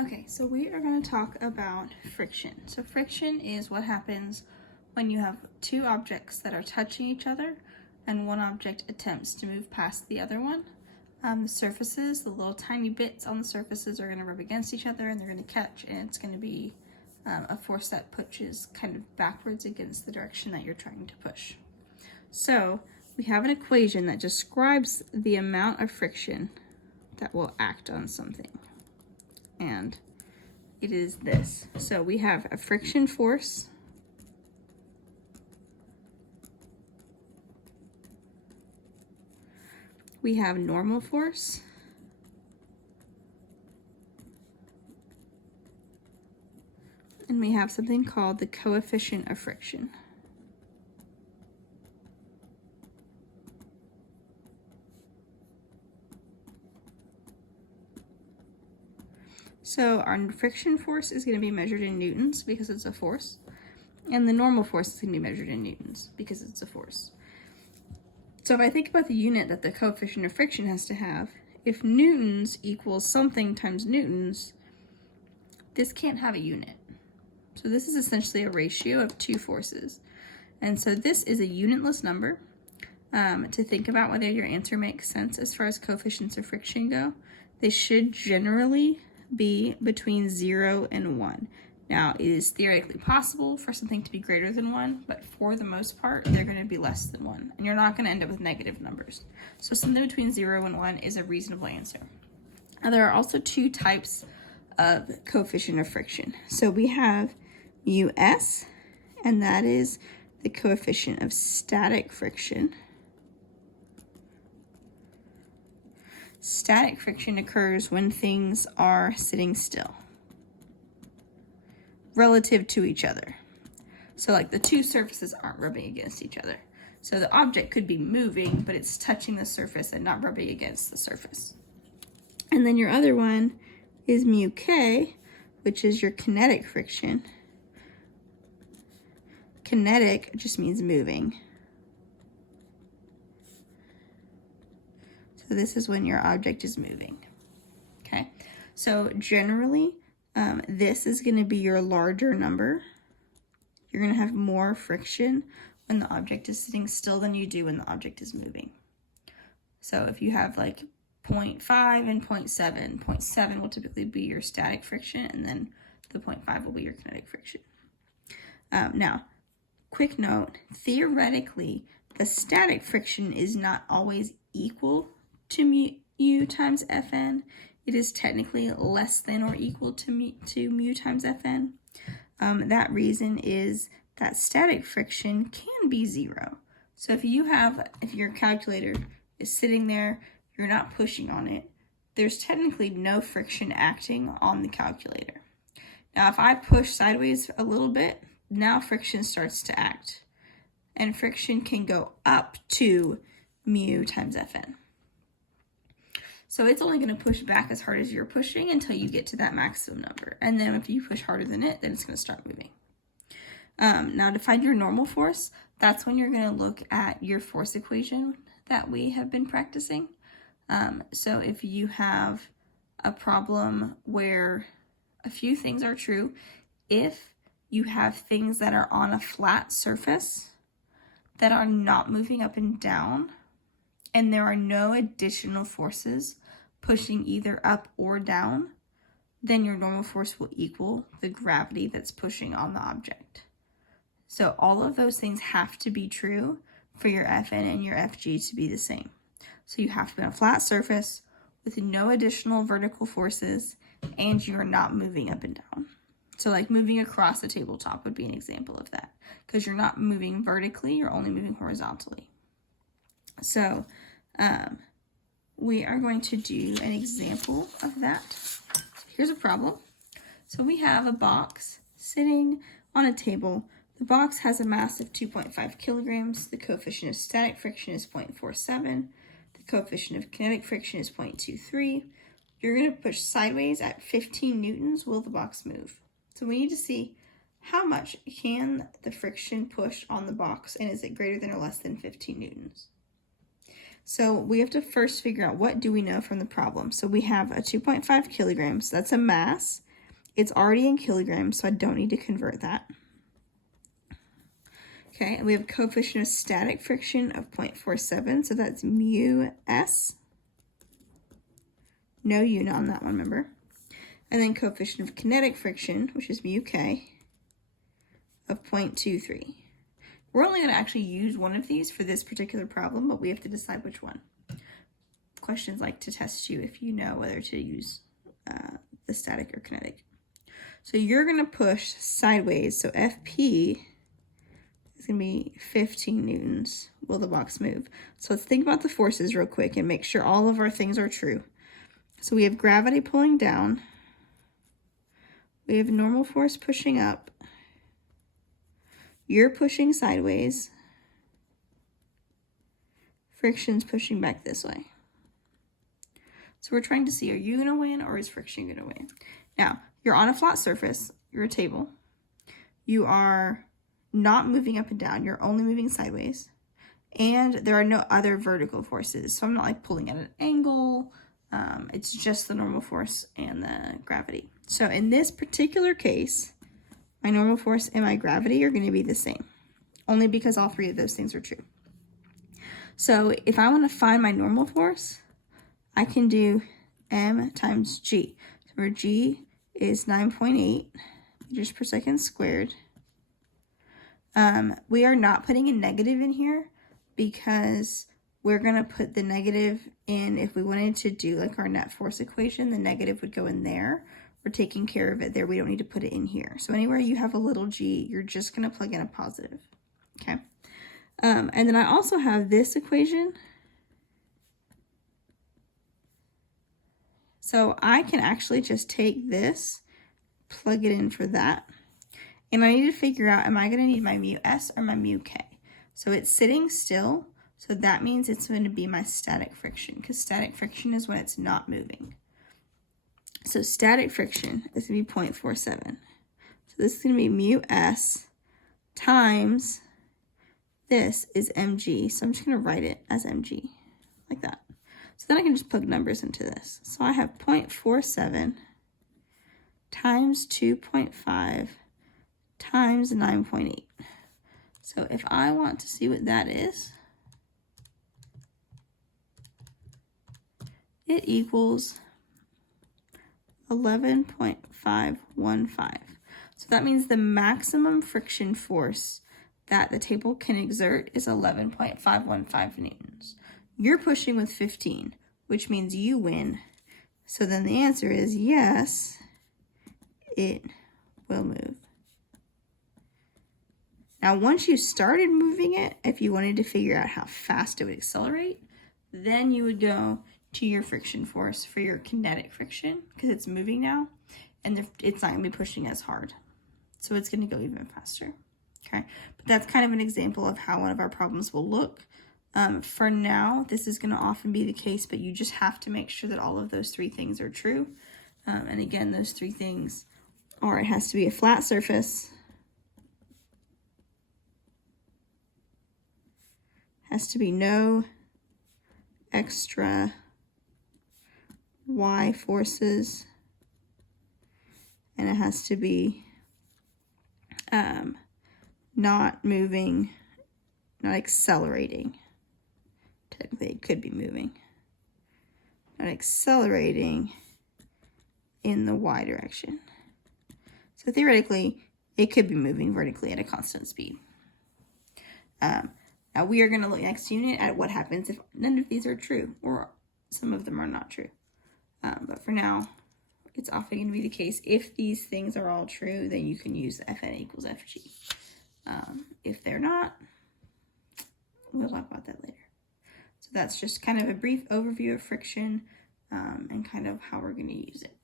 Okay, so we are going to talk about friction. So friction is what happens when you have two objects that are touching each other and one object attempts to move past the other one. The surfaces, the little tiny bits on the surfaces are going to rub against each other and they're going to catch, and it's going to be a force that pushes kind of backwards against the direction that you're trying to push. So we have an equation that describes the amount of friction that will act on something. And it is this. So we have a friction force we have normal force, and we have something called the coefficient of friction. So our friction force is going to be measured in newtons because it's a force, and the normal force is going to be measured in newtons because it's a force. So if I think about the unit that the coefficient of friction has to have, if newtons equals something times newtons, this can't have a unit. So this is essentially a ratio of two forces. And so this is a unitless number. To think about whether your answer makes sense as far as coefficients of friction go, they should generally be between 0 and 1. Now, it is theoretically possible for something to be greater than 1, but for the most part, they're going to be less than 1, and you're not going to end up with negative numbers. So something between 0 and 1 is a reasonable answer. Now, there are also two types of coefficient of friction. So we have US, and that is the coefficient of static friction. Static friction occurs when things are sitting still relative to each other. So like the two surfaces aren't rubbing against each other. So the object could be moving, but it's touching the surface and not rubbing against the surface. And then your other one is mu K, which is your kinetic friction. Kinetic just means moving. So this is when your object is moving. Okay, so generally, this is going to be your larger number. You're going to have more friction when the object is sitting still than you do when the object is moving. So if you have like 0.5 and 0.7, 0.7 will typically be your static friction, and then the 0.5 will be your kinetic friction. Now, quick note, theoretically, the static friction is not always equal to mu times Fn. It is technically less than or equal to mu times Fn. That reason is that static friction can be 0. So if your calculator is sitting there, you're not pushing on it, there's technically no friction acting on the calculator. Now if I push sideways a little bit, now friction starts to act. And friction can go up to mu times Fn. So it's only going to push back as hard as you're pushing until you get to that maximum number. And then if you push harder than it, then it's going to start moving. Now to find your normal force, that's when you're going to look at your force equation that we have been practicing. So if you have a problem where a few things are true, if you have things that are on a flat surface that are not moving up and down, and there are no additional forces pushing either up or down, then your normal force will equal the gravity that's pushing on the object. So all of those things have to be true for your Fn and your Fg to be the same. So you have to be on a flat surface with no additional vertical forces, and you're not moving up and down. So like moving across the tabletop would be an example of that, because you're not moving vertically, you're only moving horizontally. So we are going to do an example of that. Here's a problem. So we have a box sitting on a table. The box has a mass of 2.5 kilograms. The coefficient of static friction is 0.47. The coefficient of kinetic friction is 0.23. You're going to push sideways at 15 newtons. Will the box move? So we need to see how much can the friction push on the box, and is it greater than or less than 15 newtons? So we have to first figure out what do we know from the problem. So we have a 2.5 kilograms, that's a mass, It's already in kilograms, so I don't need to convert that. Okay, and we have a coefficient of static friction of 0.47, so that's mu s. No unit on that one, remember? And then coefficient of kinetic friction, which is mu k, of 0.23. We're only going to actually use one of these for this particular problem, but we have to decide which one. Questions like to test you if you know whether to use the static or kinetic. So you're going to push sideways, so FP is going to be 15 newtons. Will the box move? So let's think about the forces real quick and make sure all of our things are true. So we have gravity pulling down. We have normal force pushing up. You're pushing sideways. Friction's pushing back this way. So we're trying to see, are you going to win or is friction going to win? Now, you're on a flat surface. You're a table. You are not moving up and down. You're only moving sideways. And there are no other vertical forces. So I'm not like pulling at an angle. It's just the normal force and the gravity. So in this particular case, my normal force and my gravity are going to be the same, only because all three of those things are true. So if I want to find my normal force, I can do m times g. So where g is 9.8 meters per second squared. We are not putting a negative in here because we're going to put the negative in. If we wanted to do like our net force equation, the negative would go in there. We're taking care of it there. We don't need to put it in here. So anywhere you have a little g, you're just going to plug in a positive. Okay. And then I also have this equation. So I can actually just take this, plug it in for that. And I need to figure out, am I going to need my mu s or my mu k? So it's sitting still. So that means it's going to be my static friction, because static friction is when it's not moving. So static friction is going to be 0.47. So this is going to be mu s times this is mg. So I'm just going to write it as mg, like that. So then I can just plug numbers into this. So I have 0.47 times 2.5 times 9.8. So if I want to see what that is, it equals 11.515. So that means the maximum friction force that the table can exert is 11.515 newtons. You're pushing with 15, which means you win. So then the answer is yes, it will move. Now, once you started moving it, if you wanted to figure out how fast it would accelerate, then you would go to your friction force for your kinetic friction, because it's moving now, and it's not going to be pushing as hard. So it's going to go even faster. Okay, but that's kind of an example of how one of our problems will look. For now, this is going to often be the case, but you just have to make sure that all of those three things are true. And again, those three things are, it has to be a flat surface, has to be no extra y forces, and it has to be not moving, not accelerating. Technically, it could be moving, not accelerating in the y direction. So theoretically, it could be moving vertically at a constant speed. Now we are going to look next unit at what happens if none of these are true, or some of them are not true. But for now, it's often going to be the case. If these things are all true, then you can use Fn equals Fg. If they're not, we'll talk about that later. So that's just kind of a brief overview of friction and kind of how we're going to use it.